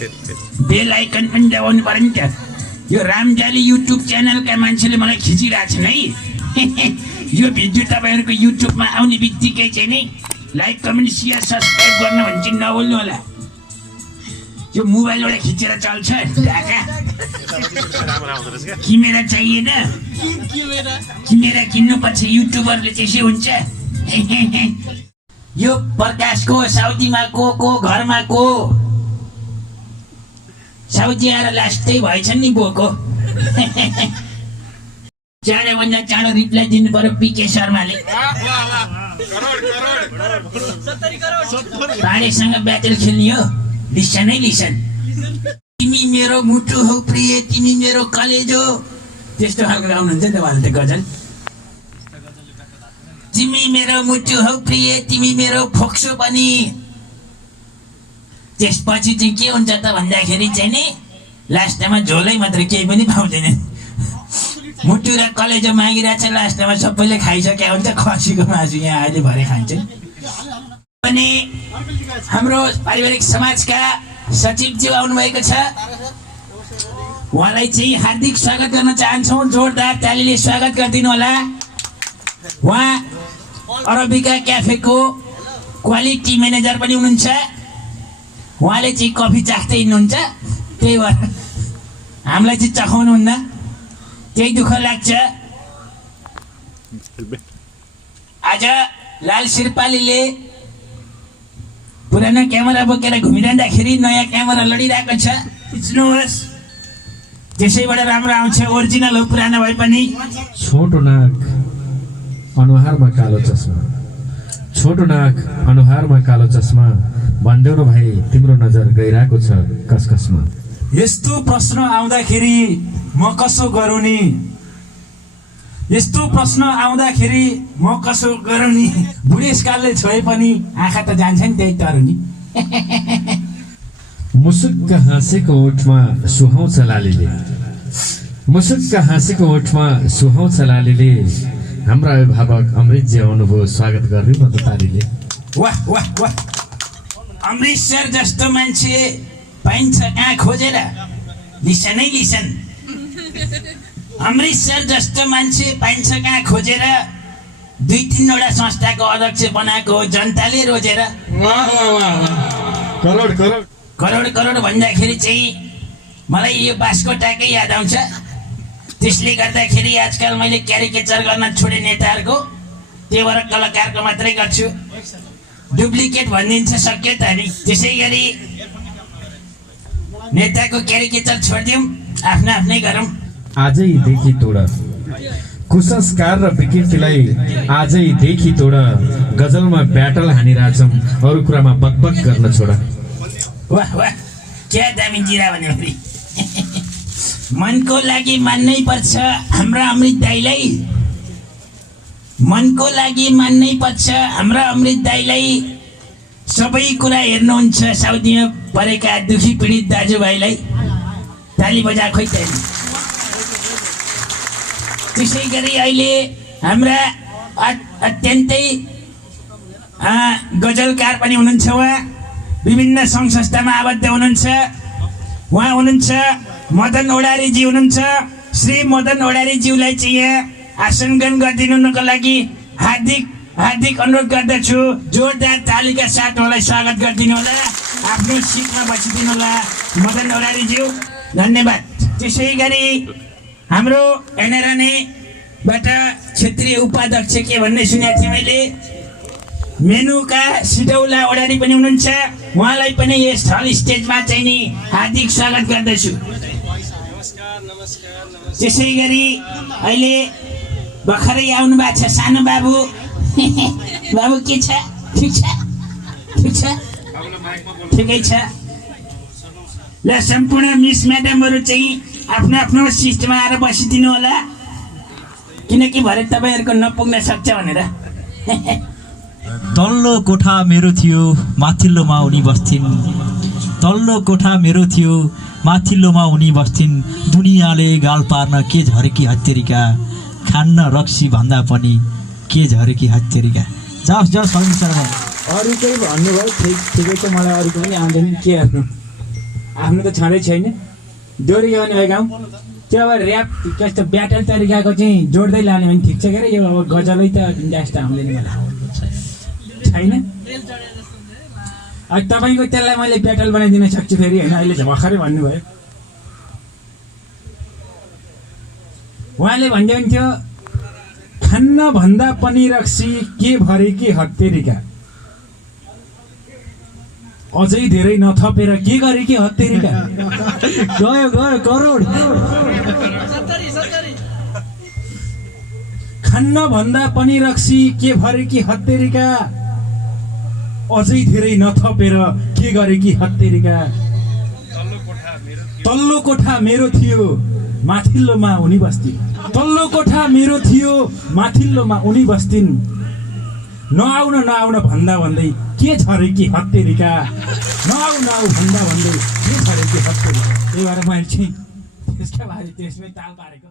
बेल आइकन पनि दबाउनु पर्यो नि त। यो रामजाली युट्युब च्यानलका मान्छेले मलाई खिचिरहेछन् है। यो भिडियो तपाईँहरूको युट्युबमा आउने बित्तिकै चाहिँ नि लाइक कमेन्ट सेयर सब्सक्राइब गर्न भने चाहिँ नबोल्नु होला। यो मोबाइलबाट खिचेर चल्छ ढाका। क्यामेरा चाहिएन, क्यामेरा किन्नुपर्छ। युट्युबरले त्यसै हुन्छ। यो प्रकाशको साउदीमा को घरमा को साउदी आएर लास्टै भएछ नि बोको। चाँडोभन्दा चाँडो रिप्लाई दिनु पर्यो पिके शर्माले। पाडेसँग ब्याटल खेल्ने हो। लिसन है लिसन। तिमी मेरो मुटु हौ प्रिय, तिमी मेरो कलेजो, त्यस्तो खालको गाउनुहुन्छ नि त उहाँले त गजल। तिमी मेरो मुटु हौ प्रिय, तिमी मेरो फोक्सो पनि। त्यसपछि चाहिँ के हुन्छ त भन्दाखेरि चाहिँ नि लास्टमा झोलै मात्र, केही पनि पाउँदैन। मुटु र कलेजो मागिरहेछ, लास्टमा सबैले खाइसकेका हुन्छ। खसीको मासु यहाँ अहिले भरे खान्छ। अनि हाम्रो पारिवारिक समाजका सचिवज्यू आउनुभएको छ। उहाँलाई चाहिँ हार्दिक स्वागत गर्न चाहन्छौँ। जोरदार तालीले स्वागत गरिदिनु होला। उहाँ अरबिका क्याफेको क्वालिटी म्यानेजर पनि हुनुहुन्छ। उहाँले चाहिँ कफी चाख्दै हिँड्नुहुन्छ, त्यही भएर हामीलाई चाहिँ चखाउनुहुन्न, त्यही दुःख लाग्छ। आज लाल शेर्पालीले पुरानो क्यामेरा बोकेर घुमिरहँदाखेरि नयाँ क्यामेरा लडिरहेको छ। खिच्नुहोस्, त्यसैबाट राम्रो आउँछ। ओरिजिनल हो पुरानो भए पनि। छोटो नाक अनुहारमा कालो चस्मा, छोटो नाक अनुहारमा कालो चस्मा, भन्देऊ न भाइ तिम्रो नजर गइरहेको छ कसकसमा। यस्तो प्रश्न आउँदाखेरि म कसो गरौँ नि, यस्तो प्रश्न आउँदाखेरि म कसो गरौँ नि। बुढेसकालले छोए पनि आँखा त जान्छ नि त्यही तरुनी। मुसुक्क हाँसेको ओठमा सुहाउँछ लालीले, मुसुक्क हाँसेको ओठमा सुहाउँछ लालीले, हाम्रा अभिभावक अमृतजी आउनुभयो, स्वागत गर्नु न त तारीले। वाह वाह वाह। अमृत सर जस्तो मान्छे पाइन्छ कहाँ खोजेर? लिसन है लिसन। अमृत सर जस्तो मान्छे पाइन्छ कहाँ खोजेर? 2-3वटा संस्थाको अध्यक्ष बनाएको हो जनताले रोजेर। करोड करोड करोड करोड भन्दाखेरि चाहिँ मलाई यो बास्कोटाकै याद आउँछ। त्यसले गर्दाखेरि आजकल मैले क्यारिकेचर गर्न छोडे नेताहरूको, त्यही भएर कलाकारको मात्रै गर्छु। डुप्लिकेट भनिदिन्छ सक्यो त नि। त्यसै गरी नेताको क्यारिकेचर छोडिदिउँ, आफ्नो आफ्नै गरौँ। आजैदेखि तोड कुसंस्कार र विकृतिलाई आजैदेखि तोड, गजलमा ब्याटल हानिरहेछौँ, अरू कुरामा बकबक गर्न छोड। वाह वाह, क्या दामी जिरा भन्यो फेरि। मनको लागि मान्नै पर्छ हाम्रा अमृत दाइलाई, मनको लागि मान्नै पर्छ हाम्रा अमृत दाइलाई। सबै कुरा हेर्नुहुन्छ साउदीमा परेका दुखी पीडित दाजुभाइलाई। ताली बजा खोइ ताली। त्यसै गरी अहिले हाम्रा अत्यन्तै गजलकार पनि हुनुहुन्छ। उहाँ विभिन्न सङ्घ संस्थामा आबद्ध हुनुहुन्छ। उहाँ हुनुहुन्छ मदन ओडारीजी हुनुहुन्छ। श्री मदन ओडारीज्यूलाई चाहिँ यहाँ आसन ग्रहण गरिदिनुको लागि हार्दिक हार्दिक अनुरोध गर्दछु। जोरदार तालीका साथ उहाँलाई स्वागत गरिदिनु होला। आफ्नो सिटमा बसिदिनु होला मदन ओडारीज्यू, धन्यवाद। त्यसै गरी हाम्रो एनआरएनएबाट क्षेत्रीय उपाध्यक्ष के भन्ने सुनेको थिएँ मैले, मेनुका सिटौला ओडारी पनि हुनुहुन्छ। उहाँलाई पनि यस हल स्टेजमा चाहिँ नि हार्दिक स्वागत गर्दछु। त्यसै गरी अहिले भर्खरै आउनु भएको छ सानो बाबु। बाबु के छ? ठिक छ ठिक छ ठिकै छ। ल सम्पूर्ण मिस म्याडमहरू चाहिँ आफ्नो आफ्नो सिटमा आएर बसिदिनु होला, किनकि भरे तपाईँहरूको नपुग्न सक्छ भनेर। तल्लो कोठा मेरो थियो माथिल्लोमा उनी बस्थिन्, तल्लो कोठा मेरो थियो माथिल्लोमा उनी बस्थिन्। दुनियाँले गाल पार्न के झरेकी हत्तेरिका, खान्न रक्सी भन्दा पनि के झरेकी हत्तेरिका। जाओस् जाओस् शर्मा। अरू केही भन्नुभयो ठिकै छ, मलाई अरूको पनि आउँदैन। के गर्नु, आफ्नो त छँदै छैन दोहोरी गाउने भएको गाउँ त्यो अब ऱ्याप कस्तो ब्याटल तरिकाको चाहिँ जोड्दै लाने भने ठिक छ के अरे यो अब गजलै त जस्तो आउँदैन मलाई छैन अब तपाईँको त्यसलाई मैले ब्याटल बनाइदिन सक्छु फेरि होइन अहिले भर्खरै भन्नुभयो उहाँले भन्दै हुन्थ्यो खान्न भन्दा पनि रक्सी के भरे के हत्तेरिका अझै धेरै नथपेर के गरे के हत्तेरिका गयो गयो करोड खान्न भन्दा पनि रक्सी के भरे कि हत्तेरिका अझै धेरै नथपेर के गरे कि हत्तेरिका तल्लो कोठा मेरो थियो माथिल्लोमा उनी बस्थिन् तल्लो कोठा मेरो थियो माथिल्लोमा उनी बस्थिन् नआउन नआउन भन्दा भन्दै के झरे कि हत्तेरिका नआउ नआउ भन्दा भन्दै के झरे कि हत्तेरिका त्यही भएर मैले चाहिँ त्यसका बारे त्यसमै ताल पारेको